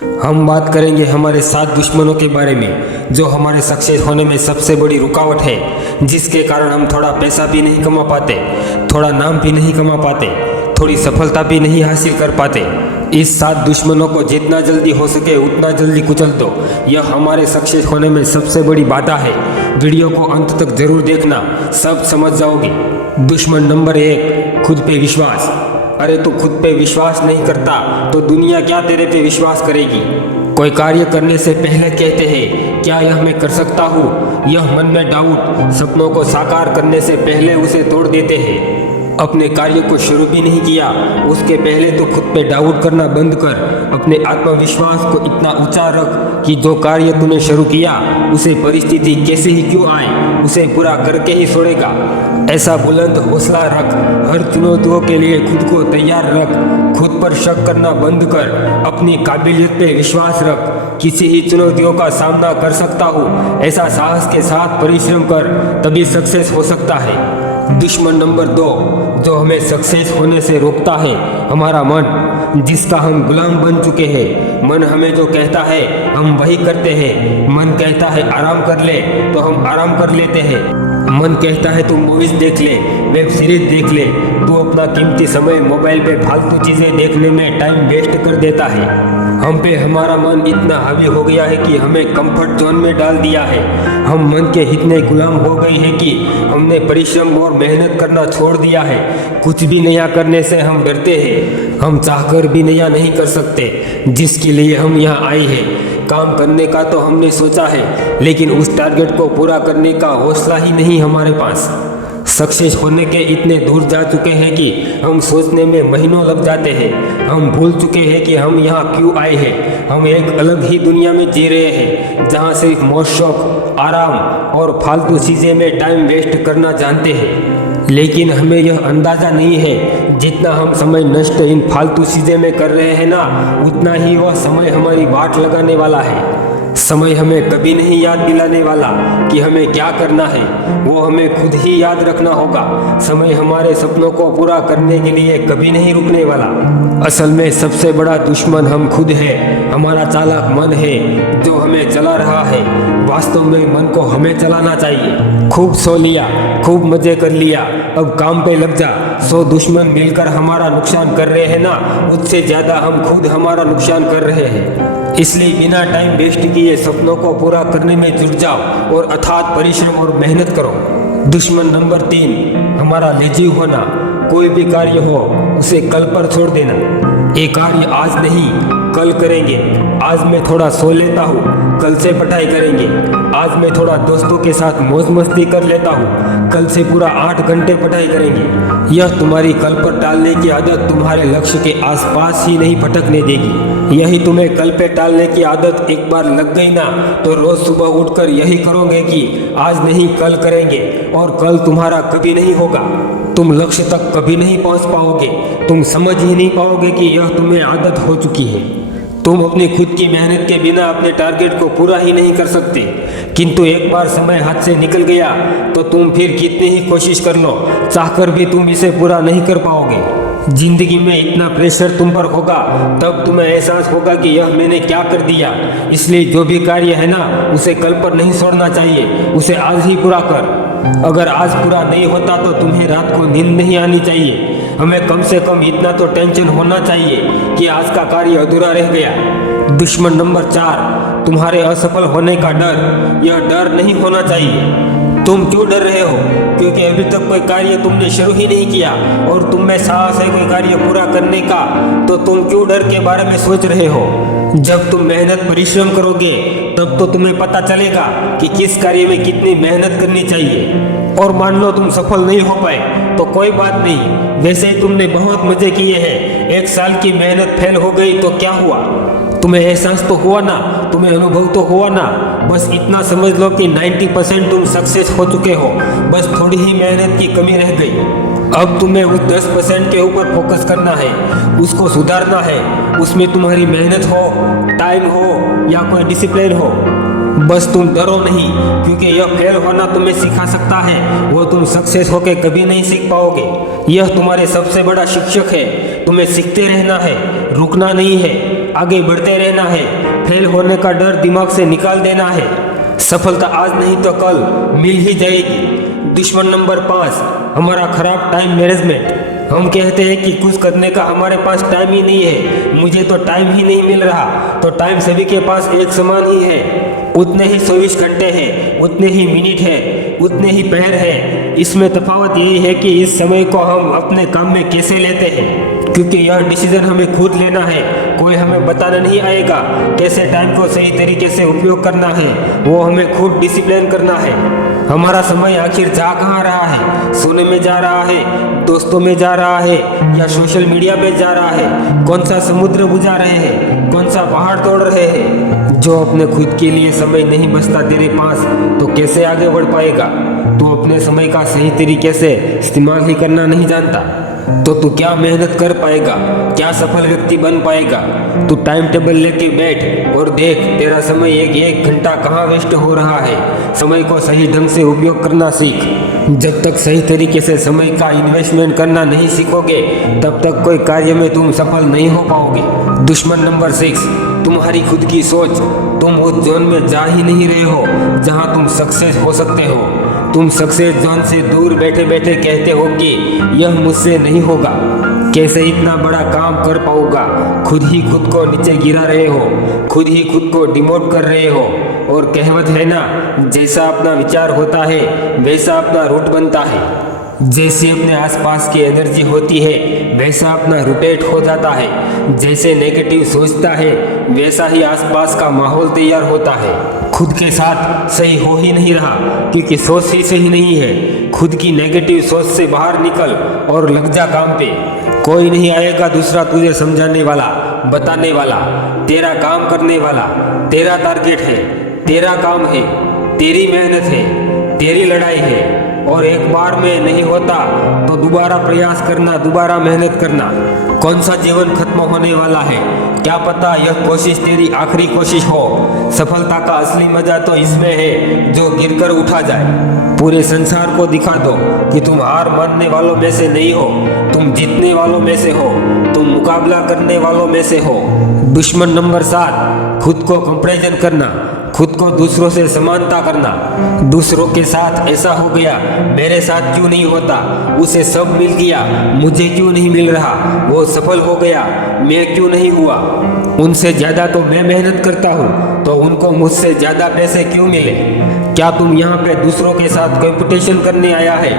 हम बात करेंगे हमारे 7 दुश्मनों के बारे में जो हमारे सक्सेस होने में सबसे बड़ी रुकावट है, जिसके कारण हम थोड़ा पैसा भी नहीं कमा पाते, थोड़ा नाम भी नहीं कमा पाते, थोड़ी सफलता भी नहीं हासिल कर पाते। इस 7 दुश्मनों को जितना जल्दी हो सके उतना जल्दी कुचल दो। यह हमारे सक्सेस होने में सबसे बड़ी बाधा है। वीडियो को अंत तक जरूर देखना, सब समझ जाओगे। दुश्मन नंबर 1, खुद पे विश्वास। अरे तू खुद पे विश्वास नहीं करता तो दुनिया क्या तेरे पे विश्वास करेगी। कोई कार्य करने से पहले कहते हैं क्या यह मैं कर सकता हूँ, यह मन में डाउट। सपनों को साकार करने से पहले उसे तोड़ देते हैं। अपने कार्य को शुरू भी नहीं किया उसके पहले तो खुद पे डाउट करना बंद कर। अपने आत्मविश्वास को इतना ऊंचा रख कि जो कार्य तूने शुरू किया उसे परिस्थिति कैसे ही क्यों आए उसे पूरा करके ही छोड़ेगा। ऐसा बुलंद हौसला रख। हर चुनौतियों के लिए खुद को तैयार रख। खुद पर शक करना बंद कर। अपनी काबिलियत पे विश्वास रख। किसी ही चुनौतियों का सामना कर सकता हूँ, ऐसा साहस के साथ परिश्रम कर, तभी सक्सेस हो सकता है। दुश्मन नंबर 2 जो हमें सक्सेस होने से रोकता है, हमारा मन, जिसका हम गुलाम बन चुके हैं। मन हमें जो कहता है हम वही करते हैं। मन कहता है आराम कर ले तो हम आराम कर लेते हैं। मन कहता है तू मूवीज देख ले, वेब सीरीज देख ले। तू अपना कीमती समय मोबाइल पे फालतू चीजें देखने में टाइम वेस्ट कर देता है। हम पे हमारा मन इतना हावी हो गया है कि हमें कंफर्ट जोन में डाल दिया है। हम मन के इतने गुलाम हो गए हैं कि हमने परिश्रम और मेहनत करना छोड़ दिया है। कुछ भी नया करने से हम डरते हैं। हम चाहकर भी नया नहीं कर सकते। जिसके लिए हम यहाँ आए हैं, काम करने का तो हमने सोचा है, लेकिन उस टारगेट को पूरा करने का हौसला ही नहीं हमारे पास। सक्सेस होने के इतने दूर जा चुके हैं कि हम सोचने में महीनों लग जाते हैं। हम भूल चुके हैं कि हम यहाँ क्यों आए हैं। हम एक अलग ही दुनिया में जी रहे हैं जहाँ सिर्फ मौज शौक, आराम और फालतू चीज़ें में टाइम वेस्ट करना जानते हैं। लेकिन हमें यह अंदाज़ा नहीं है जितना हम समय नष्ट इन फालतू चीज़ें में कर रहे हैं ना, उतना ही वह समय हमारी वाट लगाने वाला है। समय हमें कभी नहीं याद दिलाने वाला कि हमें क्या करना है, वो हमें खुद ही याद रखना होगा। समय हमारे सपनों को पूरा करने के लिए कभी नहीं रुकने वाला। असल में सबसे बड़ा दुश्मन हम खुद है। हमारा चालाक मन है जो हमें चला रहा है। वास्तव में मन को हमें चलाना चाहिए। खूब सो लिया, खूब मजे कर लिया, अब काम पे लग जा। 100 दुश्मन मिलकर हमारा नुकसान कर रहे हैं ना, उससे ज्यादा हम खुद हमारा नुकसान कर रहे हैं। इसलिए बिना टाइम वेस्ट किए सपनों को पूरा करने में जुट जाओ और अथाक परिश्रम और मेहनत करो। दुश्मन नंबर 3 हमारा लेजी होना। कोई भी कार्य हो उसे कल पर छोड़ देना। ये कार्य आज नहीं कल करेंगे। आज मैं थोड़ा सो लेता हूँ, कल से पढ़ाई करेंगे। आज मैं थोड़ा दोस्तों के साथ मौज मस्ती कर लेता हूँ, कल से पूरा 8 घंटे पढ़ाई करेंगे। यह तुम्हारी कल पर टालने की आदत तुम्हारे लक्ष्य के आसपास ही नहीं भटकने देगी। यही तुम्हें कल पे टालने की आदत एक बार लग गई ना, तो रोज सुबह उठकर यही करोगे कि आज नहीं कल करेंगे, और कल तुम्हारा कभी नहीं होगा। तुम लक्ष्य तक कभी नहीं पहुंच पाओगे। तुम समझ ही नहीं पाओगे कि यह तुम्हें आदत हो चुकी है। तुम अपनी खुद की मेहनत के बिना अपने टारगेट को पूरा ही नहीं कर सकते। किंतु एक बार समय हाथ से निकल गया तो तुम फिर कितनी ही कोशिश कर लो, चाहकर भी तुम इसे पूरा नहीं कर पाओगे। जिंदगी में इतना प्रेशर तुम पर होगा तब तुम्हें एहसास होगा कि यह मैंने क्या कर दिया। इसलिए जो भी कार्य है ना, उसे कल पर नहीं छोड़ना चाहिए, उसे आज ही पूरा कर। अगर आज पूरा नहीं होता तो तुम्हें रात को नींद नहीं आनी चाहिए। हमें कम से कम इतना तो टेंशन होना चाहिए कि आज का कार्य अधूरा रह गया। दुश्मन नंबर 4 तुम्हारे असफल होने का डर। यह डर नहीं होना चाहिए। तुम क्यों डर रहे हो? क्योंकि अभी तक कोई कार्य तुमने शुरू ही नहीं किया और तुम में साहस है कोई कार्य पूरा करने का, तो तुम क्यों डर के बारे में सोच रहे हो? जब तुम मेहनत परिश्रम करोगे तब तो तुम्हें पता चलेगा कि किस कार्य में कितनी मेहनत करनी चाहिए। और मान लो तुम सफल नहीं हो पाए तो कोई बात नहीं, वैसे ही तुमने बहुत मजे किए हैं। 1 साल की मेहनत फेल हो गई तो क्या हुआ? तुम्हें एहसास तो हुआ ना, तुम्हें अनुभव तो हुआ ना। बस इतना समझ लो कि 90% तुम सक्सेस हो चुके हो, बस थोड़ी ही मेहनत की कमी रह गई। अब तुम्हें उस 10% के ऊपर फोकस करना है, उसको सुधारना है। उसमें तुम्हारी मेहनत हो, टाइम हो या कोई डिसिप्लिन हो। बस तुम डरो नहीं, क्योंकि यह फेल होना तुम्हें सिखा सकता है, वो तुम सक्सेस होके कभी नहीं सीख पाओगे। यह तुम्हारे सबसे बड़ा शिक्षक है। तुम्हें सीखते रहना है, रुकना नहीं है। आगे बढ़ते रहना है। फेल होने का डर दिमाग से निकाल देना है। सफलता आज नहीं तो कल मिल ही जाएगी। दुश्मन नंबर 5, हमारा खराब टाइम मैनेजमेंट। हम कहते हैं कि कुछ करने का हमारे पास टाइम ही नहीं है, मुझे तो टाइम ही नहीं मिल रहा। तो टाइम सभी के पास एक समान ही है। उतने ही 24 घंटे हैं, उतने ही मिनट हैं, उतने ही पहर हैं। इसमें तफावत यही है कि इस समय को हम अपने काम में कैसे लेते हैं, क्योंकि यह डिसीजन हमें खुद लेना है। कोई हमें बताना नहीं आएगा कैसे टाइम को सही तरीके से उपयोग करना है, वो हमें खुद डिसिप्लिन करना है। हमारा समय आखिर जा कहाँ रहा है? सोने में जा रहा है, दोस्तों में जा रहा है, या सोशल मीडिया पे जा रहा है? कौन सा समुद्र बुझा रहे हैं, कौन सा पहाड़ तोड़ रहे हैं? जो अपने खुद के लिए समय नहीं बचता तेरे पास, तो कैसे आगे बढ़ पाएगा? तू अपने समय का सही तरीके से इस्तेमाल ही करना नहीं जानता, तो तू क्या मेहनत कर पाएगा, क्या सफल व्यक्ति बन पाएगा? तू टाइम टेबल लेके बैठ और देख तेरा समय एक घंटा कहाँ वेस्ट हो रहा है। समय को सही ढंग से उपयोग करना सीख। जब तक सही तरीके से समय का इन्वेस्टमेंट करना नहीं सीखोगे, तब तक कोई कार्य में तुम सफल नहीं हो पाओगे। दुश्मन नंबर 6, तुम्हारी खुद की सोच। तुम उस जोन में जा ही नहीं रहे हो जहां तुम सक्सेस हो सकते हो। तुम सक्सेस जोन से दूर बैठे बैठे कहते हो कि यह मुझसे नहीं होगा, कैसे इतना बड़ा काम कर पाऊंगा। खुद ही खुद को नीचे गिरा रहे हो, खुद ही खुद को डिमोट कर रहे हो। और कहावत है ना, जैसा अपना विचार होता है वैसा अपना रूट बनता है। जैसे अपने आसपास की एनर्जी होती है वैसा अपना रोटेट हो जाता है। जैसे नेगेटिव सोचता है वैसा ही आसपास का माहौल तैयार होता है। खुद के साथ सही हो ही नहीं रहा क्योंकि सोच ही सही नहीं है। खुद की नेगेटिव सोच से बाहर निकल और लग जा काम पे। कोई नहीं आएगा दूसरा तुझे समझाने वाला, बताने वाला, तेरा काम करने वाला। तेरा टारगेट है, तेरा काम है, तेरी मेहनत है, तेरी लड़ाई है। और एक बार में नहीं होता तो दोबारा प्रयास करना, दोबारा मेहनत करना। कौन सा जीवन खत्म होने वाला है, क्या पता यह कोशिश तेरी आखिरी कोशिश हो। सफलता का असली मजा तो इसमें है जो गिरकर उठा जाए। पूरे संसार को दिखा दो कि तुम हार मानने वालों में से नहीं हो, तुम जीतने वालों में से हो, तुम मुकाबला करने वालों में से हो। दुश्मन नंबर 7, खुद को कंपैरिजन करना, खुद को दूसरों से समानता करना। दूसरों के साथ ऐसा हो गया, मेरे साथ क्यों नहीं होता? उसे सब मिल गया, मुझे क्यों नहीं मिल रहा? वो सफल हो गया, मैं क्यों नहीं हुआ? उनसे ज्यादा तो मैं मेहनत करता हूँ, तो उनको मुझसे ज्यादा पैसे क्यों मिले? क्या तुम यहाँ पे दूसरों के साथ कंपटीशन करने आया है?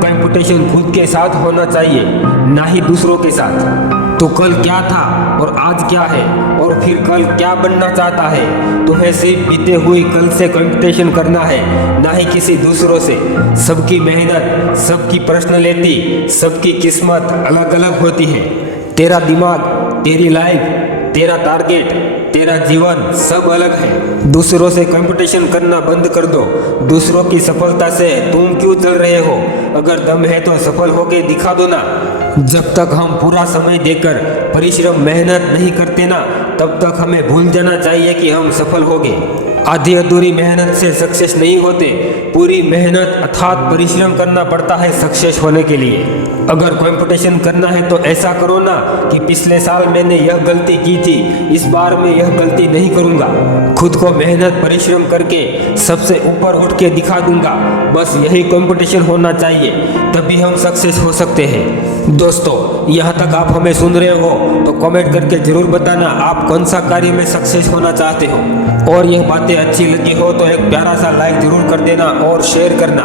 कंपटीशन खुद के साथ होना चाहिए, ना ही दूसरों के साथ। तो कल क्या था और आज क्या है, और फिर कल क्या बनना चाहता है? तुम्हें सिर्फ बीते हुए कल से कंपटीशन करना है, ना ही किसी दूसरों से। सबकी मेहनत, सबकी पर्सनैलिटी, सबकी किस्मत अलग अलग होती है। तेरा दिमाग, तेरी लाइफ, तेरा टारगेट, तेरा जीवन सब अलग है। दूसरों से कंपटीशन करना बंद कर दो। दूसरों की सफलता से तुम क्यों चल रहे हो? अगर दम है तो सफल होके दिखा दो ना। जब तक हम पूरा समय देकर परिश्रम मेहनत नहीं करते ना, तब तक हमें भूल जाना चाहिए कि हम सफल होंगे। आधी अधूरी मेहनत से सक्सेस नहीं होते। पूरी मेहनत अथात परिश्रम करना पड़ता है सक्सेस होने के लिए। अगर कंपटीशन करना है तो ऐसा करो ना कि पिछले साल मैंने यह गलती की थी, इस बार मैं यह गलती नहीं करूंगा। खुद को मेहनत परिश्रम करके सबसे ऊपर उठ के दिखा दूंगा। बस यही कंपटीशन होना चाहिए, तभी हम सक्सेस हो सकते हैं। दोस्तों, यहाँ तक आप हमें सुन रहे हो तो कमेंट करके जरूर बताना आप कौन सा कार्य में सक्सेस होना चाहते हो। और यह बातें अच्छी लगी हो तो एक प्यारा सा लाइक जरूर कर देना और शेयर करना।